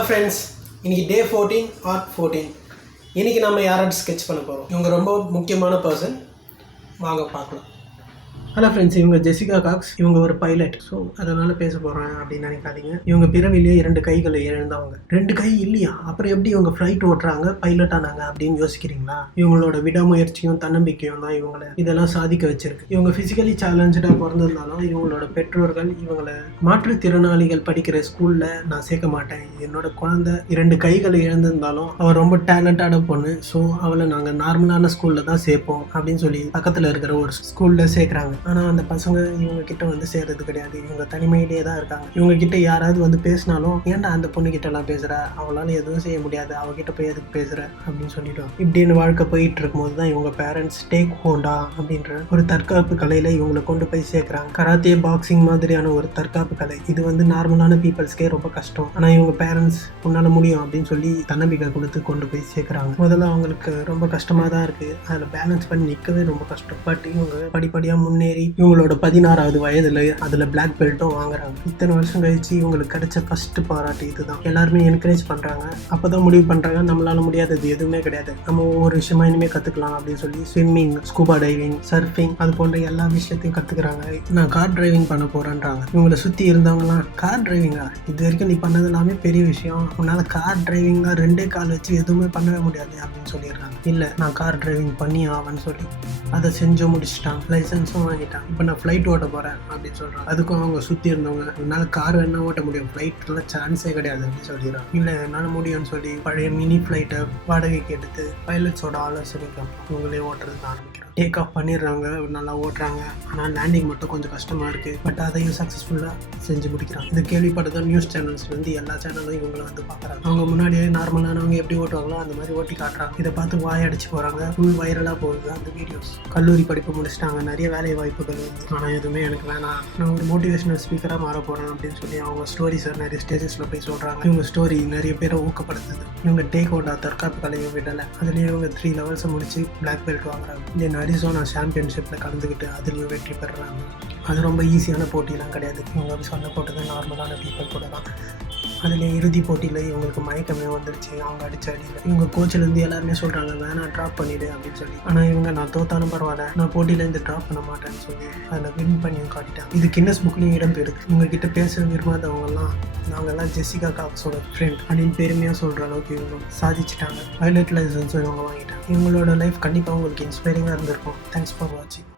Hello friends, இன்றைக்கி டே 14 R 14. இன்றைக்கி நம்ம யாராவது ஸ்கெட்ச் பண்ண போகிறோம். இவங்க ரொம்ப முக்கியமான பர்சன். வாங்க பார்க்கலாம். ஹலோ ஃப்ரெண்ட்ஸ், இவங்க ஜெசிகா காக்ஸ். இவங்க ஒரு பைலட். ஸோ அதனால் பேச போகிறேன் அப்படின்னு நினைக்காதீங்க. இவங்க பிறவிலேயே 2 கைகளை இழந்தவங்க. 2 கை இல்லையா, அப்புறம் எப்படி இவங்க ஃப்ளைட் ஓட்டுறாங்க, பைலட் ஆனாங்க அப்படின்னு யோசிக்கிறீங்களா? இவங்களோட விடாமுயற்சியும் தன்னம்பிக்கையும் தான் இவங்களை இதெல்லாம் சாதிக்க வச்சிருக்கு. இவங்க ஃபிசிக்கலி சேலஞ்சாக பிறந்திருந்தாலும் இவங்களோட பெற்றோர்கள் இவங்களை மாற்றுத்திறனாளிகள் படிக்கிற ஸ்கூலில் நான் சேர்க்க மாட்டேன், என்னோட குழந்தை 2 கைகளை இழந்திருந்தாலும் அவள் ரொம்ப டேலண்டான பொண்ணு, ஸோ அவளை நாங்கள் நார்மலான ஸ்கூலில் தான் சேர்ப்போம் அப்படின்னு சொல்லி பக்கத்தில் இருக்கிற ஒரு ஸ்கூலில் சேர்க்குறாங்க. ஆனால் அந்த பசங்க இவங்க கிட்ட வந்து சேர்றது கிடையாது. இவங்க தனிமையிலேயே தான் இருக்காங்க. இவங்க கிட்ட யாராவது வந்து பேசினாலும், ஏன்டா அந்த பொண்ணு கிட்ட எல்லாம் பேசுற, அவளால எதுவும் செய்ய முடியாது, அவகிட்ட போய் எதுக்கு பேசுற அப்படின்னு சொல்லிடுவாங்க. இப்படின்னு வாழ்க்கை போயிட்டு இருக்கும்போது தான் இவங்க பேரண்ட்ஸ் டேக் ஹோண்டா அப்படின்ற ஒரு தற்காப்பு கலையில இவங்களை கொண்டு போய் சேர்க்குறாங்க. கராத்தே, பாக்ஸிங் மாதிரியான ஒரு தற்காப்பு கலை. இது வந்து நார்மலான பீப்புள்ஸ்க்கே ரொம்ப கஷ்டம். ஆனால் இவங்க பேரண்ட்ஸ் உன்னால முடியும் அப்படின்னு சொல்லி தன்னம்பிக்கை கொடுத்து கொண்டு போய் சேர்க்குறாங்க. முதல்ல அவங்களுக்கு ரொம்ப கஷ்டமாக தான் இருக்குது. அதில் பேலன்ஸ் பண்ணி நிற்கவே ரொம்ப கஷ்டம். பட் இவங்க படிப்படியாக முன்னேறி இவங்களோட 16வது வயதுல அதுல பிளாக் பெல்ட்டும் வாங்குறாங்க. இத்தனை வருஷம் கழிச்சு இவங்களுக்கு கிடைச்ச ஃபர்ஸ்ட் பாராட்டு இதுதான். எல்லாருமே என்கரேஜ் பண்றாங்க. அப்பதான் முடிவு பண்றாங்க, நம்மளால முடியாதது எதுவுமே கிடையாது, நம்ம ஒவ்வொரு விஷயமா இனிமே கத்துக்கலாம் அப்படின்னு சொல்லி ஸ்விம்மிங், ஸ்கூபா டைவிங், சர்ஃபிங் அது போன்ற எல்லா விஷயத்தையும் கத்துக்கிறாங்க. நான் கார் டிரைவிங் பண்ண போறேன்றாங்க. இவங்களை சுத்தி இருந்தவங்கலாம், கார் டிரைவிங்கா, இது வரைக்கும் நீ பண்ணது எல்லாமே பெரிய விஷயம், உன்னால கார் டிரைவிங்கா 2 கால் வச்சு எதுவுமே பண்ணவே முடியாது அப்படின்னு சொல்லிடுறாங்க. இல்ல, நான் கார் டிரைவிங் பண்ணி ஆவேன்னு சொல்லி அதை செஞ்சு முடிச்சுட்டாங்க. லைசன்ஸும் வாங்கிட்டாங்க. இப்போ நான் ஃப்ளைட் ஓட்ட போகிறேன் அப்படின்னு சொல்கிறாங்க. அதுக்கும் அவங்க சுற்றி இருந்தவங்க, என்னால் கார் வேணா ஓட்ட முடியும், ஃப்ளைட்லாம் சான்ஸே கிடையாது அப்படின்னு சொல்லிடுறாங்க. இல்லை, என்னால் முடியும்னு சொல்லி பழைய மினி ஃப்ளைட்டை வாடகைக்கு எடுத்து பைலட்ஸோட ஆலோசனைக்கு இவங்களே ஓட்டுறதுக்கு ஆரம்பிக்கிறாங்க. டேக் ஆஃப் பண்ணிடுறாங்க, நல்லா ஓட்டுறாங்க. ஆனால் லேண்டிங் மட்டும் கொஞ்சம் கஷ்டமாக இருக்குது. பட் அதையும் சக்ஸஸ்ஃபுல்லாக செஞ்சு முடிக்கிறாங்க. இது கேள்விப்பட்டதான் நியூஸ் சேனல்ஸ்லேருந்து எல்லா சேனலும் இவங்களை வந்து பார்க்குறாங்க. அவங்க முன்னாடியே நார்மலானவங்க எப்படி ஓட்டுவாங்களோ அந்த மாதிரி ஓட்டி காட்டுறாங்க. இதை பார்த்து வாயடிச்சு போகிறாங்க. ஃபுல் வைரலாக போகுது அந்த வீடியோஸ். கல்லூரி படிப்பு முடிச்சிட்டாங்க, நிறைய வேலை வாய்ப்புகள் வந்து, ஆனால் எதுவுமே எனக்கு வேணாம், நான் ஒரு மோட்டிவேஷனல் ஸ்பீக்கராக மாற போகிறேன் அப்படின்னு சொல்லி அவங்க ஸ்டோரிஸை நிறைய ஸ்டேஜஸில் போய் சொல்கிறாங்க. இவங்க ஸ்டோரி நிறைய பேரை ஊக்கப்படுத்துது. இவங்க டேக் அவுட் தற்காப்பு கலையை விடலை. அதுலேயே இவங்க 3 லெவல்ஸை முடிச்சு பிளாக் பெல்ட் வாங்குறாங்க. இந்த அரிசோனா சாம்பியன்ஷிப்பில் கலந்துக்கிட்டு அதுலேயும் வெற்றி பெறுறாங்க. அது ரொம்ப ஈஸியான போட்டிலாம் கிடையாது. இவங்க சொன்ன போட்டது நார்மலான பீப்புள் கூட தான். அதில் இறுதி போட்டியில் இவங்களுக்கு மயக்கமே வந்துடுச்சு. அவங்க அடிச்ச அடியில் இவங்க கோச்சிலேருந்து எல்லாருமே சொல்கிறாங்க, வேணாம் ட்ராப் பண்ணிவிடு அப்படின்னு சொல்லி. ஆனால் இவங்க, நான் தோத்தாலும் பரவாயில்ல, நான் போட்டியிலேருந்து ட்ராப் பண்ண மாட்டேன்னு சொல்லி அதில் வின் பண்ணியும் காட்டிட்டாங்க. இது கின்னஸ் புக்லேயும் இடம் பெறுது. இவங்ககிட்ட பேச விரும்பாதவங்கலாம், நாங்கள்லாம் ஜெசிகா காக்ஸோட ஃப்ரெண்ட் அப்படின்னு பெருமையாக சொல்கிற அளவுக்கு இவங்க சாதிச்சிட்டாங்க. பைலட் லைசன்ஸும் இவங்க வாங்கிட்டாங்க. இவங்களோட லைஃப் கண்டிப்பாக உங்களுக்கு இன்ஸ்பைரிங்காக இருந்திருக்கும். தேங்க்ஸ் ஃபார் வாட்சிங்.